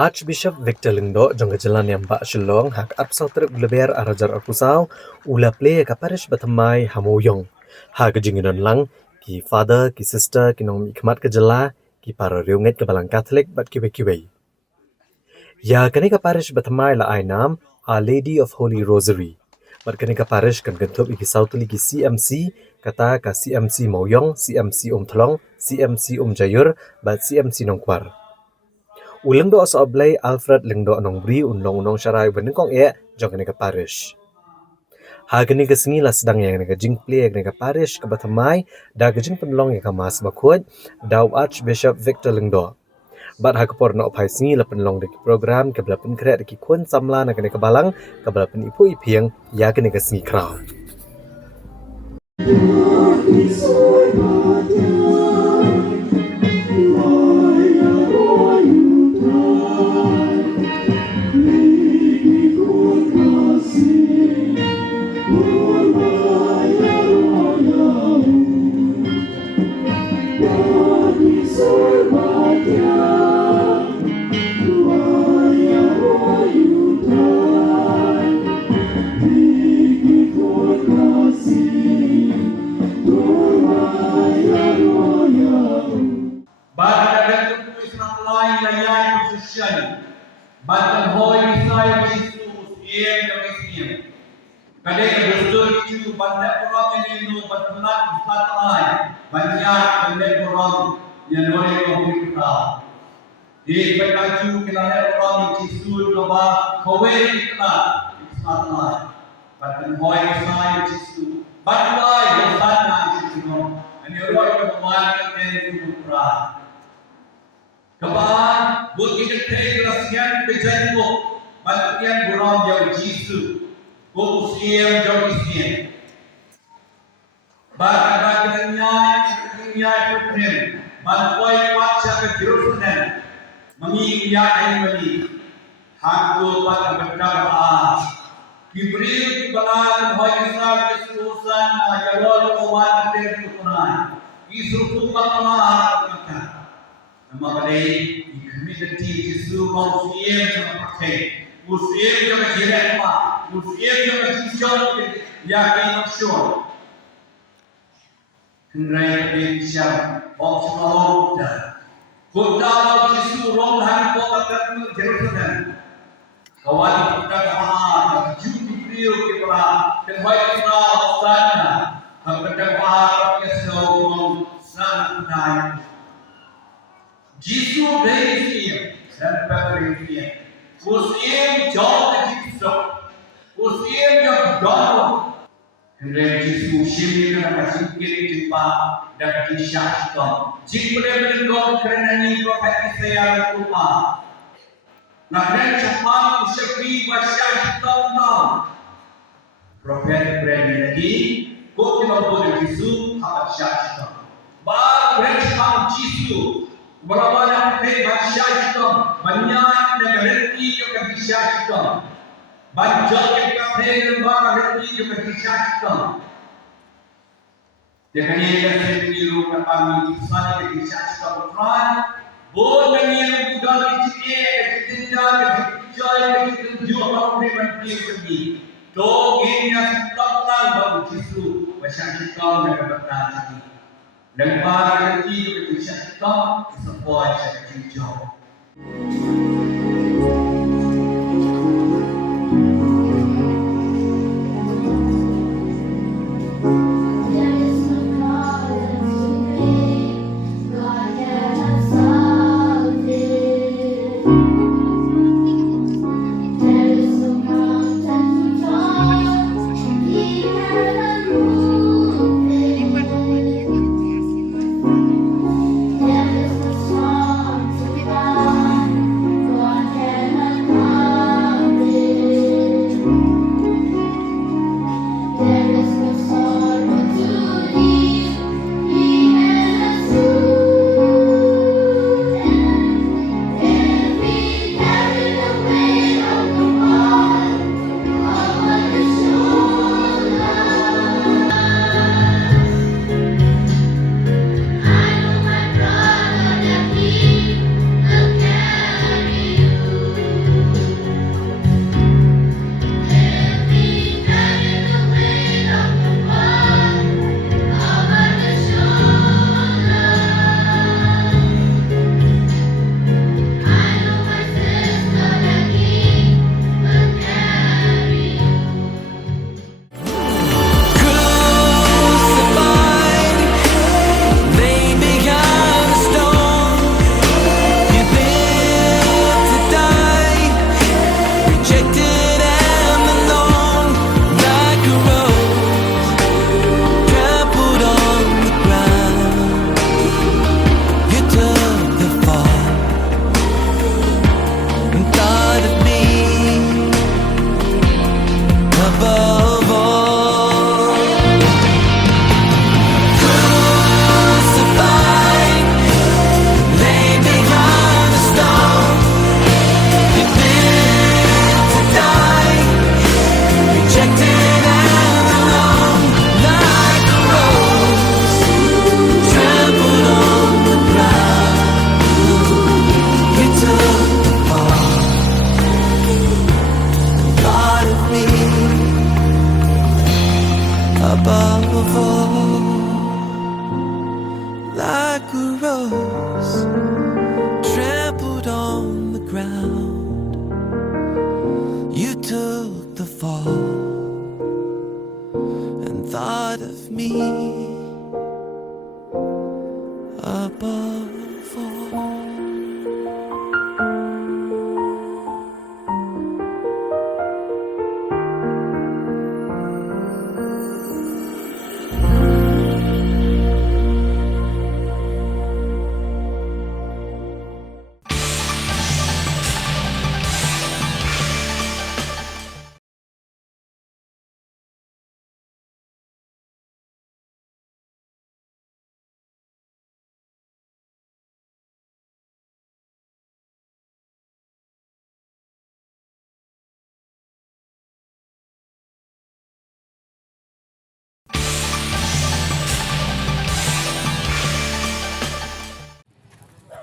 Archbishop Victor Lingdo jong jalan yang bak Shillong hak apsau truk leber arajar arkusau ula play ka Parish Bathymmai Mawiong. Ha kejinginon lang ki father ki sister ki nong ikmat ke jela ki para riunget ke balang Catholic bat kiwe. Ya kani ka Parish Bathymmai la ainam Our Lady of Holy Rosary. Bat kani ka Parish kan gentup iki sautuli ki CMC kata ka CMC Mawiong, CMC Thlong, CMC Jayur bat CMC Nongkwar. Ulang do sa oblay Alfred lingdo anong bri unong syarai benengkong jong kani ka Parish. Ha kani ka singi la sedang yang ka jing play kani ka Parish ka Bathymmai da ka jing penlong yang ka mas bakut daw Archbishop Victor Lingdo. Bat ha kapor no opai singi la penlong de program ka bala penkret ki kun samla na kani ka balang ka bala penipu ipiang ya kani ka singi kraw. Bahkan hoi saya Yesus yang kami kadang berdoa itu banyak orang yang itu berkenan Bathymmai banyak banyak orang yang boleh kita. Di berkaju kelana orang Yesus doa kowe kita Bathymmai. Bahkan hoi saya Yesus Bathymmai dosa Yesus. Ini orang yang memakai itu berah. Kapan buat kita kasihan berjatuh bantuan burung jauh Yesus, usia jauh isian. Bagiannya Ukraine, bantuan paksa ke Jerusalem, mengingat ini hantu pada berkata, Kibril kebalan Hoysa kesusahan ajalol kawan tertukunan, Yesus tumpah kata. Nama balai community Yesus manusia yang pakai, manusia yang berjiran apa, manusia yang berjiran yang berjiran. Kenai Indonesia, bangsa Malaysia, kota Yesus orang hari kota terkenal Jerusalem. Kawan kita kawan, jumpa beliau kita, kenai kita sana, kita kawan kita semua sangat baik. Yesus dari dan berikan. Musim jauh dari Yesus, musim yang jauh. Hendak Yesus sendiri nak sikit jumpa dan disahkan. Jika berdoa kerana ini profet saya lupa. Nak cepat usahakan bersahkan. Profet berani lagi. Kau tidak boleh Yesus tak bersahkan. Baru bersahkan Yesus. Berapa banyak masyarakat banyak negara yang masyarakat banyak yang negara yang masyarakat dengan yang sendiri kami sana yang masyarakat berperan boleh yang budaya kita jual pribadi dogenya tetaplah baru Yesus masyarakat negara berperan dan para itu bisa kita support secara jauh. fall and thought of me.